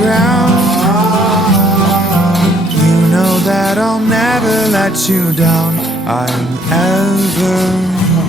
ground. You know that I'll never let you down. I'm evergreen.